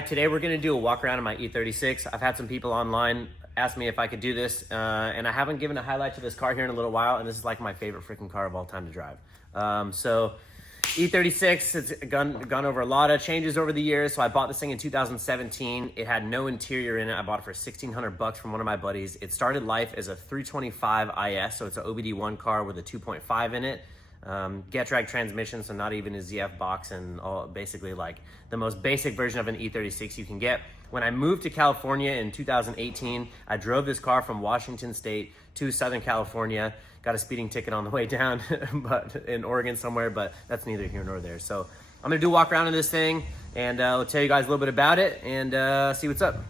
Hi, today we're gonna do a walk around on my E36. I've had some people online ask me if I could do this, and I haven't given a highlight to this car here in a little while, and this is like my favorite freaking car of all time to drive. So E36, it's gone over a lot of changes over the years. So I bought this thing in 2017. It had no interior in it. I bought it for $1,600 from one of my buddies. It started life as a 325 IS, so it's an OBD1 car with a 2.5 in it. Get drag transmission, so not even a ZF box, and all, basically like the most basic version of an E36 you can get. When I moved to California in 2018, I drove this car from Washington State to Southern California. Got a speeding ticket on the way down, but in Oregon somewhere, but that's neither here nor there. So I'm gonna do a walk around in this thing, and I'll tell you guys a little bit about it and see what's up.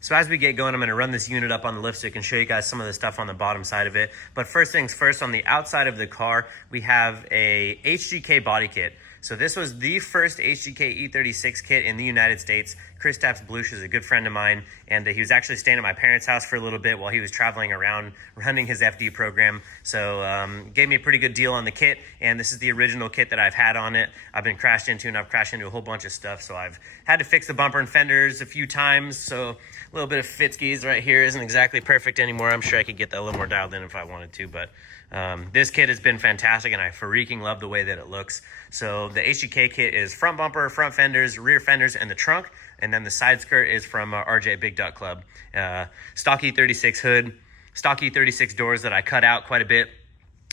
So as we get going, I'm gonna run this unit up on the lift stick and show you guys some of the stuff on the bottom side of it. But first things first, on the outside of the car, we have a HGK body kit. So this was the first HGK E36 kit in the United States. Chris Blush is a good friend of mine, and he was actually staying at my parents' house for a little bit while he was traveling around running his FD program. So gave me a pretty good deal on the kit, and this is the original kit that I've had on it. I've been crashed into, and I've crashed into a whole bunch of stuff, so I've had to fix the bumper and fenders a few times, so a little bit of Fitzkeys right here isn't exactly perfect anymore. I'm sure I could get that a little more dialed in if I wanted to, but this kit has been fantastic, and I freaking love the way that it looks. So the HGK kit is front bumper, front fenders, rear fenders, and the trunk. And then the side skirt is from RJ Big Duck Club. Stock E36 hood, stock E36 doors that I cut out quite a bit,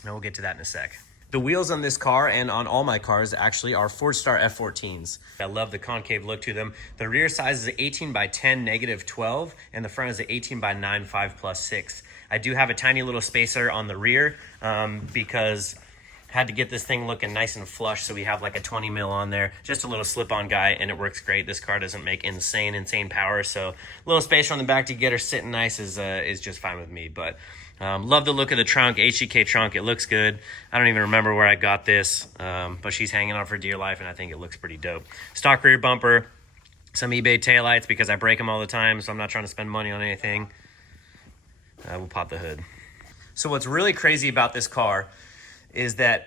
and we'll get to that in a sec. The wheels on this car and on all my cars actually are Fordstar F14s. I love the concave look to them. The rear size is 18 by 10 -12, and the front is 18 by 9 5+6. I do have a tiny little spacer on the rear because I had to get this thing looking nice and flush, so we have like a 20 mil on there, just a little slip-on guy, and it works great. This car doesn't make insane power, so a little spacer on the back to get her sitting nice is just fine with me. But love the look of the trunk, HGK trunk. It looks good. I don't even remember where I got this, but she's hanging on for dear life, and I think it looks pretty dope. Stock rear bumper, some eBay taillights because I break them all the time, so I'm not trying to spend money on anything. We'll pop the hood. So what's really crazy about this car is that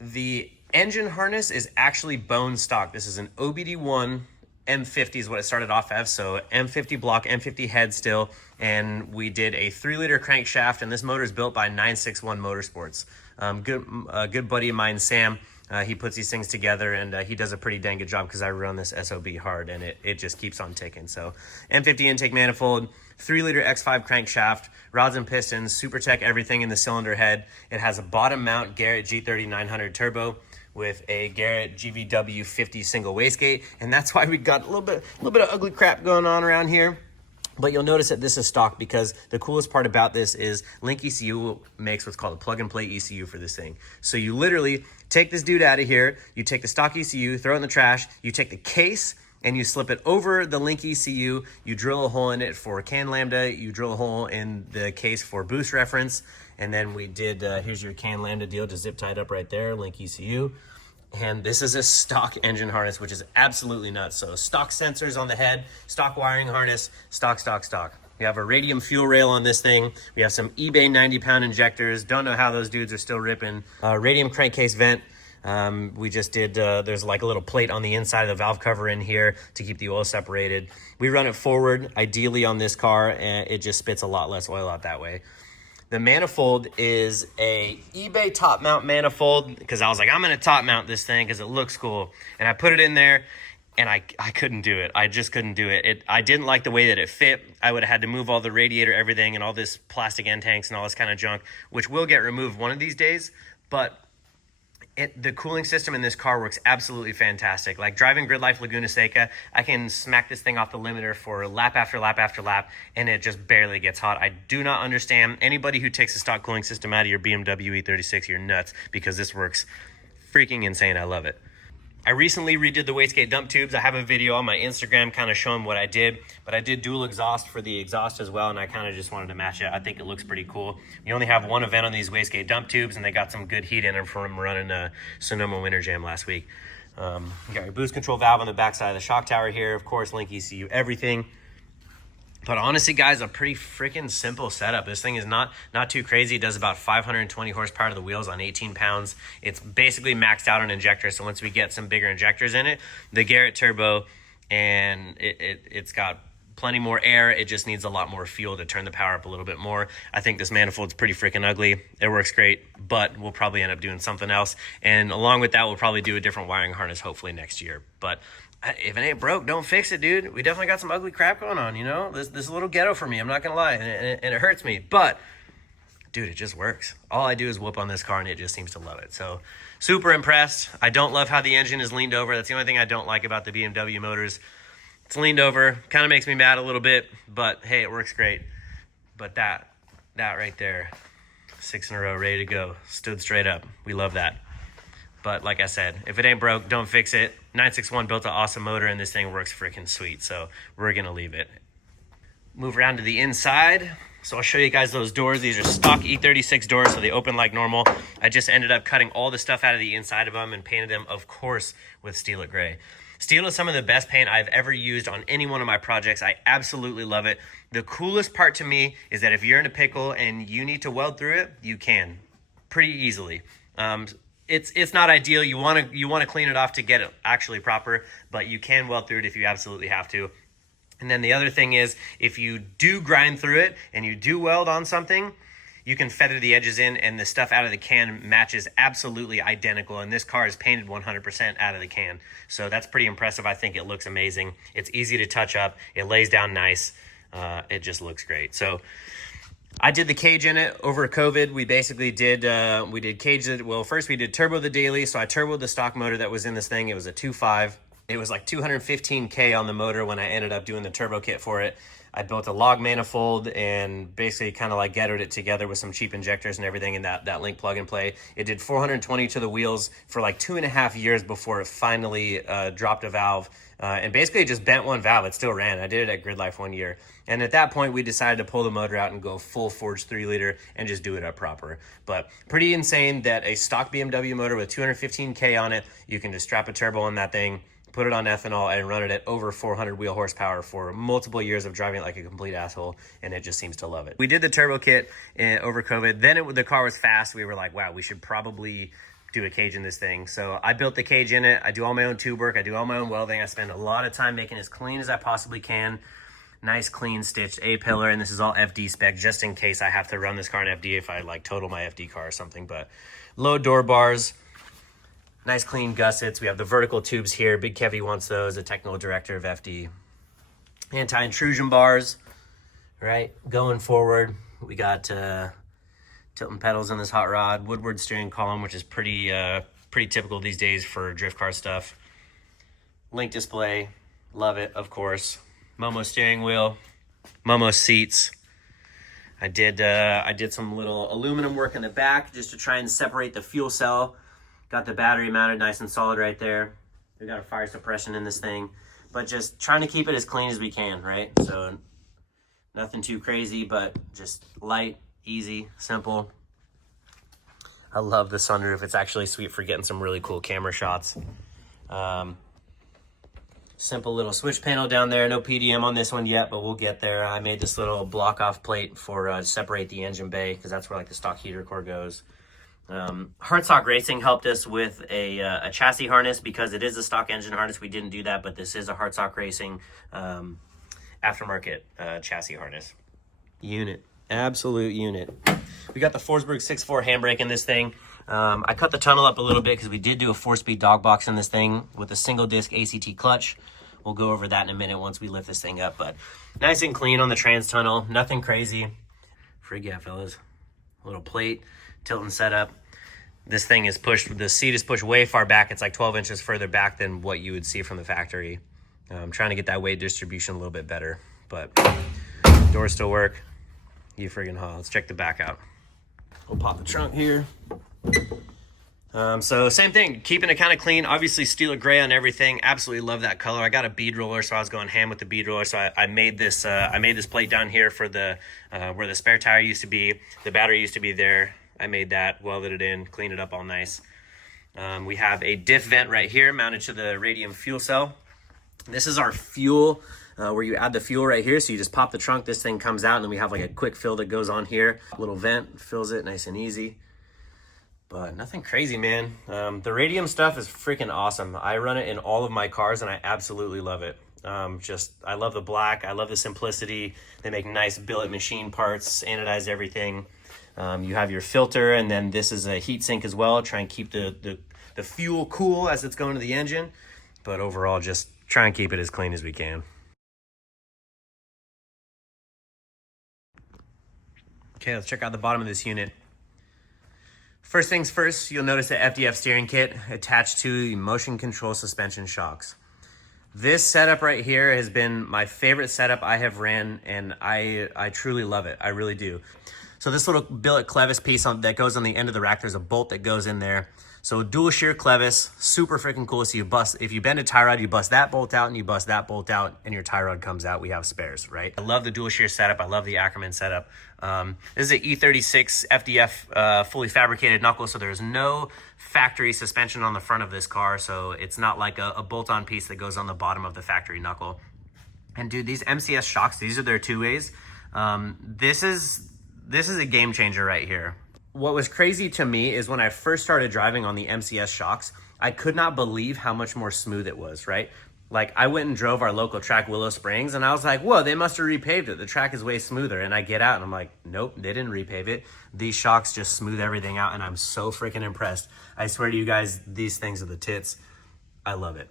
the engine harness is actually bone stock. This is an OBD1 M50 is what it started off as. So M50 block, M50 head still. And we did a 3-liter crankshaft, and this motor is built by 961 Motorsports. A good buddy of mine, Sam, he puts these things together, and he does a pretty dang good job because I run this SOB hard, and it just keeps on ticking. So M50 intake manifold, 3-liter X5 crankshaft, rods and pistons, SuperTech everything in the cylinder head. It has a bottom mount Garrett G30-900 turbo with a Garrett GVW 50 single wastegate, and that's why we got a little bit of ugly crap going on around here. But you'll notice that this is stock because the coolest part about this is Link ECU makes what's called a plug-and-play ECU for this thing. So you literally take this dude out of here, you take the stock ECU, throw it in the trash, you take the case, and you slip it over the Link ECU, you drill a hole in it for CAN Lambda, you drill a hole in the case for boost reference, and then we did, here's your CAN Lambda deal, just zip tied up right there, Link ECU. And this is a stock engine harness, which is absolutely nuts. So stock sensors on the head, stock wiring harness, stock. We have a radium fuel rail on this thing. We have some eBay 90-pound injectors. Don't know how those dudes are still ripping. Radium crankcase vent. We just did, there's like a little plate on the inside of the valve cover in here to keep the oil separated. We run it forward, ideally on this car, and it just spits a lot less oil out that way. The manifold is a eBay top mount manifold because I was like, I'm going to top mount this thing because it looks cool. And I put it in there, and I couldn't do it. I just couldn't do it. I didn't like the way that it fit. I would have had to move all the radiator, everything, and all this plastic end tanks and all this kind of junk, which will get removed one of these days. But the cooling system in this car works absolutely fantastic. Like driving Grid Life Laguna Seca, I can smack this thing off the limiter for lap after lap after lap, and it just barely gets hot. I do not understand anybody who takes a stock cooling system out of your BMW E36, you're nuts, because this works freaking insane. I love it. I recently redid the wastegate dump tubes. I have a video on my Instagram kind of showing what I did, but I did dual exhaust for the exhaust as well, and I kind of just wanted to match it. I think it looks pretty cool. You only have one event on these wastegate dump tubes, and they got some good heat in them from running Sonoma Winter Jam last week. You got your boost control valve on the backside of the shock tower here. Of course, Link ECU, everything. But honestly, guys, a pretty freaking simple setup. This thing is not too crazy. It does about 520 horsepower to the wheels on 18 pounds. It's basically maxed out on injectors. So once we get some bigger injectors in it, the Garrett turbo and it's got plenty more air. It just needs a lot more fuel to turn the power up a little bit more. I think this manifold's pretty freaking ugly. It works great, but we'll probably end up doing something else. And along with that, we'll probably do a different wiring harness hopefully next year. But if it ain't broke, don't fix it, dude. We definitely got some ugly crap going on, you know? This is a little ghetto for me, I'm not gonna lie, and it hurts me. But dude, it just works. All I do is whoop on this car and it just seems to love it. So super impressed. I don't love how the engine is leaned over. That's the only thing I don't like about the BMW motors. It's leaned over, kind of makes me mad a little bit, but hey, it works great. But that right there, 6 in a row, ready to go, stood straight up. We love that. But like I said, if it ain't broke, don't fix it. 961 built an awesome motor and this thing works freaking sweet. So we're gonna leave it. Move around to the inside. So I'll show you guys those doors. These are stock E36 doors, so they open like normal. I just ended up cutting all the stuff out of the inside of them and painted them, of course, with Steel It Gray. Steel is some of the best paint I've ever used on any one of my projects. I absolutely love it. The coolest part to me is that if you're in a pickle and you need to weld through it, you can pretty easily. It's not ideal. You want to clean it off to get it actually proper, but you can weld through it if you absolutely have to. And then the other thing is, if you do grind through it and you do weld on something, you can feather the edges in and the stuff out of the can matches absolutely identical. And this car is painted 100% out of the can. So that's pretty impressive. I think it looks amazing. It's easy to touch up. It lays down nice. It just looks great. So I did the cage in it over COVID. We basically did, we did cage it. Well, first we did turbo the daily. So I turboed the stock motor that was in this thing. It was a 2.5. It was like 215K on the motor when I ended up doing the turbo kit for it. I built a log manifold and basically kind of like ghettoed it together with some cheap injectors and everything in that link plug and play. It did 420 to the wheels for like 2.5 years before it finally dropped a valve and basically just bent one valve. It still ran. I did it at Grid Life 1 year. And at that point, we decided to pull the motor out and go full forged 3-liter and just do it up proper. But pretty insane that a stock BMW motor with 215K on it, you can just strap a turbo on that thing, put it on ethanol and run it at over 400 wheel horsepower for multiple years of driving it like a complete asshole, and it just seems to love it. We did the turbo kit over COVID. Then the car was fast. We were like, wow, we should probably do a cage in this thing. So I built the cage in it. I do all my own tube work. I do all my own welding. I spend a lot of time making it as clean as I possibly can. Nice, clean, stitched A-pillar, and this is all FD spec, just in case I have to run this car in FD if I like total my FD car or something. But low door bars. Nice clean gussets. We have the vertical tubes here. Big Kevy wants those, the technical director of FD. Anti-intrusion bars, right? Going forward, we got tilting pedals in this hot rod. Woodward steering column, which is pretty typical these days for drift car stuff. Link display, love it, of course. Momo steering wheel, Momo seats. I did some little aluminum work in the back just to try and separate the fuel cell. Got the battery mounted nice and solid right there. We got a fire suppression in this thing, but just trying to keep it as clean as we can, right? So nothing too crazy, but just light, easy, simple. I love the sunroof. It's actually sweet for getting some really cool camera shots. Simple little switch panel down there. No PDM on this one yet, but we'll get there. I made this little block off plate for separate the engine bay because that's where like the stock heater core goes. Hartsock Racing helped us with a chassis harness because it is a stock engine harness. We didn't do that, but this is a Hartsock Racing aftermarket chassis harness. Unit, absolute unit. We got the Forsberg 6.4 handbrake in this thing. I cut the tunnel up a little bit because we did do a 4-speed dog box in this thing with a single disc ACT clutch. We'll go over that in a minute once we lift this thing up, but nice and clean on the trans tunnel. Nothing crazy. Frig yeah, fellas. A little plate. Tilting setup. This thing is pushed, the seat is pushed way far back. It's like 12 inches further back than what you would see from the factory. I'm trying to get that weight distribution a little bit better, but doors still work. You friggin' haul. Let's check the back out. We'll pop the trunk here. So same thing, keeping it kind of clean. Obviously Steel It Gray on everything. Absolutely love that color. I got a bead roller, so I was going ham with the bead roller. So I made this plate down here for the where the spare tire used to be. The battery used to be there. I made that, welded it in, cleaned it up all nice. We have a diff vent right here mounted to the radium fuel cell. This is our fuel, where you add the fuel right here. So you just pop the trunk, this thing comes out, and then we have like a quick fill that goes on here. Little vent, fills it nice and easy. But nothing crazy, man. The radium stuff is freaking awesome. I run it in all of my cars and I absolutely love it. I love the black. I love the simplicity. They make nice billet machine parts, anodize everything. You have your filter, and then this is a heat sink as well. Try and keep the fuel cool as it's going to the engine. But overall, just try and keep it as clean as we can. Okay, let's check out the bottom of this unit. First things first, you'll notice the FDF steering kit attached to motion control suspension shocks. This setup right here has been my favorite setup I have ran, and I truly love it. I really do. So this little billet clevis piece that goes on the end of the rack, there's a bolt that goes in there. So dual shear clevis, super freaking cool. So if you bend a tie rod, you bust that bolt out and you bust that bolt out and your tie rod comes out. We have spares, right? I love the dual shear setup. I love the Ackerman setup. This is an E36 FDF fully fabricated knuckle. So there's no factory suspension on the front of this car. So it's not like a bolt-on piece that goes on the bottom of the factory knuckle. And dude, these MCS shocks, these are their two-ways. This is a game changer right here. What was crazy to me is when I first started driving on the MCS shocks, I could not believe how much more smooth it was, right? Like I went and drove our local track, Willow Springs, and I was like, whoa, they must have repaved it. The track is way smoother. And I get out and I'm like, nope, they didn't repave it. These shocks just smooth everything out, and I'm so freaking impressed. I swear to you guys, these things are the tits. I love it.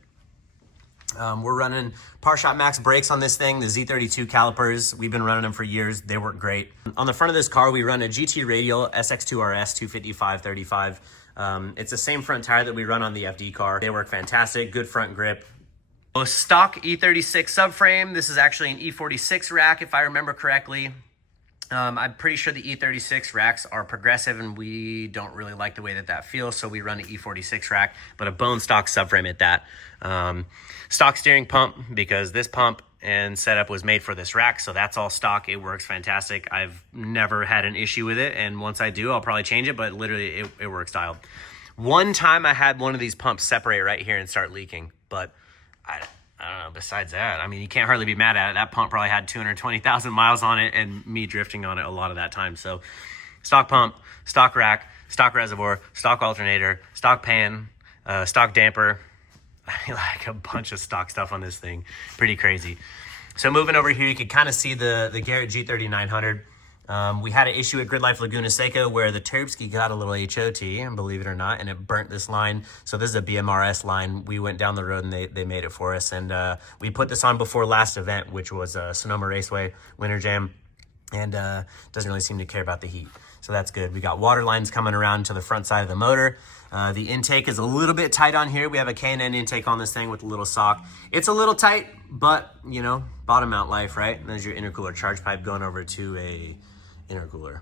We're running Parshot Max brakes on this thing, the Z32 calipers. We've been running them for years. They work great. On the front of this car, we run a GT Radial SX2RS 255/35. It's the same front tire that we run on the FD car. They work fantastic, good front grip. A stock E36 subframe. This is actually an E46 rack, if I remember correctly. I'm pretty sure the E36 racks are progressive, and we don't really like the way that feels, so we run an E46 rack, but a bone stock subframe at that. Stock steering pump, because this pump and setup was made for this rack, so that's all stock. It works fantastic. I've never had an issue with it, and once I do, I'll probably change it, but literally it works dialed. One time I had one of these pumps separate right here and start leaking, but I don't know, besides that, I mean, you can't hardly be mad at it. That pump probably had 220,000 miles on it and me drifting on it a lot of that time. So stock pump, stock rack, stock reservoir, stock alternator, stock pan, stock damper. I mean, like a bunch of stock stuff on this thing. Pretty crazy. So moving over here, you can kind of see the Garrett G3900. We had an issue at Grid Life Laguna Seca where the Turbski got a little HOT, and believe it or not, and it burnt this line. So this is a BMRS line. We went down the road and they made it for us. And we put this on before last event, which was Sonoma Raceway Winter Jam, and doesn't really seem to care about the heat. So that's good. We got water lines coming around to the front side of the motor. The intake is a little bit tight on here. We have a K&N intake on this thing with a little sock. It's a little tight, but you know, bottom mount life, right? And there's your intercooler charge pipe going over to a intercooler.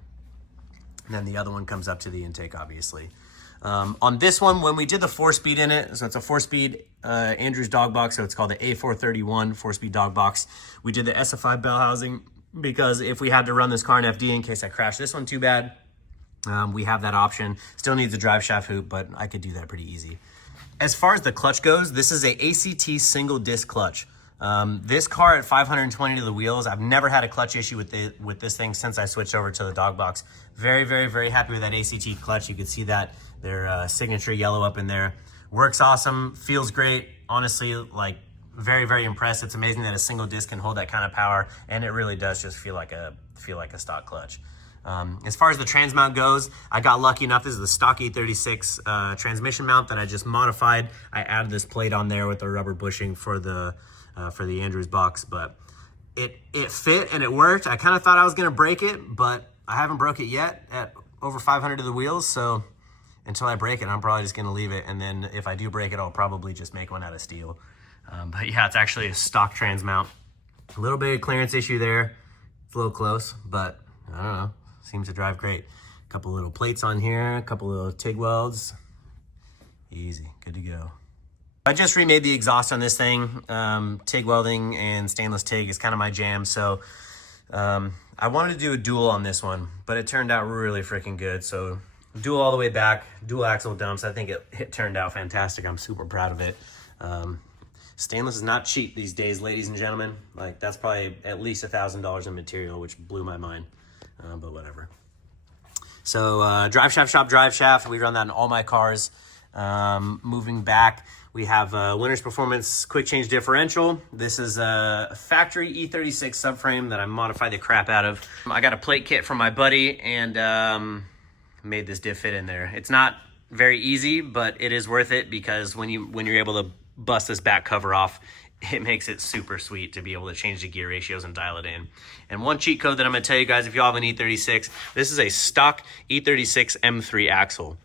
And then the other one comes up to the intake, obviously. On this one, when we did the 4-speed in it, so it's a 4-speed Andrews dog box, so it's called the A431 4-speed dog box. We did the SFI bell housing because if we had to run this car in FD in case I crashed this one too bad, we have that option. Still needs a drive shaft hoop, but I could do that pretty easy. As far as the clutch goes, this is a ACT single disc clutch. This car at 520 to the wheels, I've never had a clutch issue with this thing since I switched over to the dog box. Very, very, very happy with that ACT clutch. You can see that their signature yellow up in there. Works awesome, feels great. Honestly, like very, very impressed. It's amazing that a single disc can hold that kind of power, and it really does just feel like a stock clutch. As far as the trans mount goes, I got lucky enough. This is the stock E36 transmission mount that I just modified. I added this plate on there with the rubber bushing for the Andrews box, but it fit and it worked. I kind of thought I was going to break it, but I haven't broke it yet at over 500 to the wheels. So until I break it, I'm probably just going to leave it. And then if I do break it, I'll probably just make one out of steel. But yeah, it's actually a stock trans mount. A little bit of clearance issue there. It's a little close, but I don't know. Seems to drive great. A couple little plates on here, a couple little TIG welds. Easy, good to go. I just remade the exhaust on this thing. TIG welding and stainless TIG is kind of my jam. So I wanted to do a dual on this one, but it turned out really freaking good. So dual all the way back, dual axle dumps. I think it turned out fantastic. I'm super proud of it. Stainless is not cheap these days, ladies and gentlemen. Like that's probably at least $1,000 in material, which blew my mind, but whatever. So drive shaft shop drive shaft. We run that in all my cars. Moving back, We have Winner's Performance quick change differential. This is a factory E36 subframe that I modified the crap out of. I got a plate kit from my buddy and made this diff fit in there. It's not very easy, but it is worth it because when you're able to bust this back cover off, it makes it super sweet to be able to change the gear ratios and dial it in. And one cheat code that I'm gonna tell you guys, if you all have an E36, this is a stock E36 M3 axle.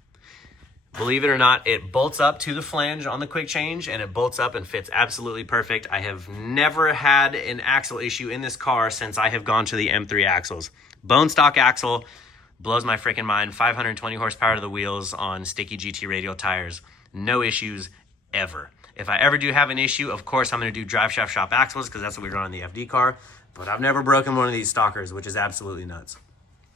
Believe it or not, it bolts up to the flange on the quick change and it bolts up and fits absolutely perfect. I have never had an axle issue in this car since I have gone to the M3 axles. Bone stock axle, blows my freaking mind. 520 horsepower to the wheels on sticky GT radial tires. No issues ever. If I ever do have an issue, of course, I'm going to do drive shaft shop axles because that's what we run on the FD car. But I've never broken one of these stalkers, which is absolutely nuts.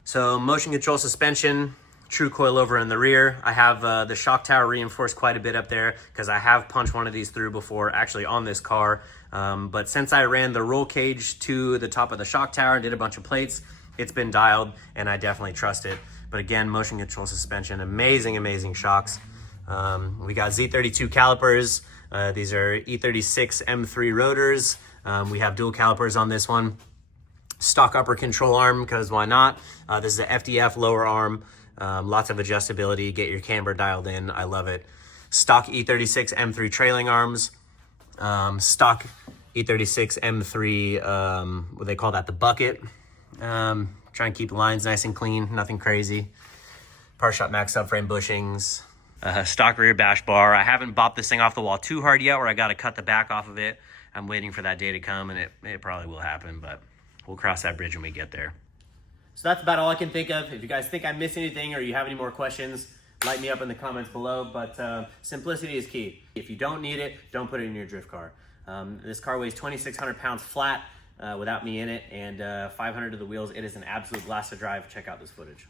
So motion control suspension, true coilover in the rear. I have the shock tower reinforced quite a bit up there because I have punched one of these through before, actually on this car. But since I ran the roll cage to the top of the shock tower and did a bunch of plates, it's been dialed and I definitely trust it. But again, motion control suspension, amazing, amazing shocks. We got Z32 calipers. These are E36 M3 rotors. We have dual calipers on this one. Stock upper control arm, because why not? This is a FDF lower arm. Lots of adjustability, get your camber dialed in. I love it. Stock E36 M3 trailing arms. Stock E36 M3, what they call that, the bucket. Try and keep the lines nice and clean, nothing crazy. Part shot max subframe bushings. Stock rear bash bar. I haven't bopped this thing off the wall too hard yet where I got to cut the back off of it. I'm waiting for that day to come and it probably will happen, but we'll cross that bridge when we get there. So that's about all I can think of. If you guys think I missed anything or you have any more questions, light me up in the comments below, but simplicity is key. If you don't need it, don't put it in your drift car. This car weighs 2,600 pounds flat without me in it and 500 to the wheels. It is an absolute blast to drive. Check out this footage.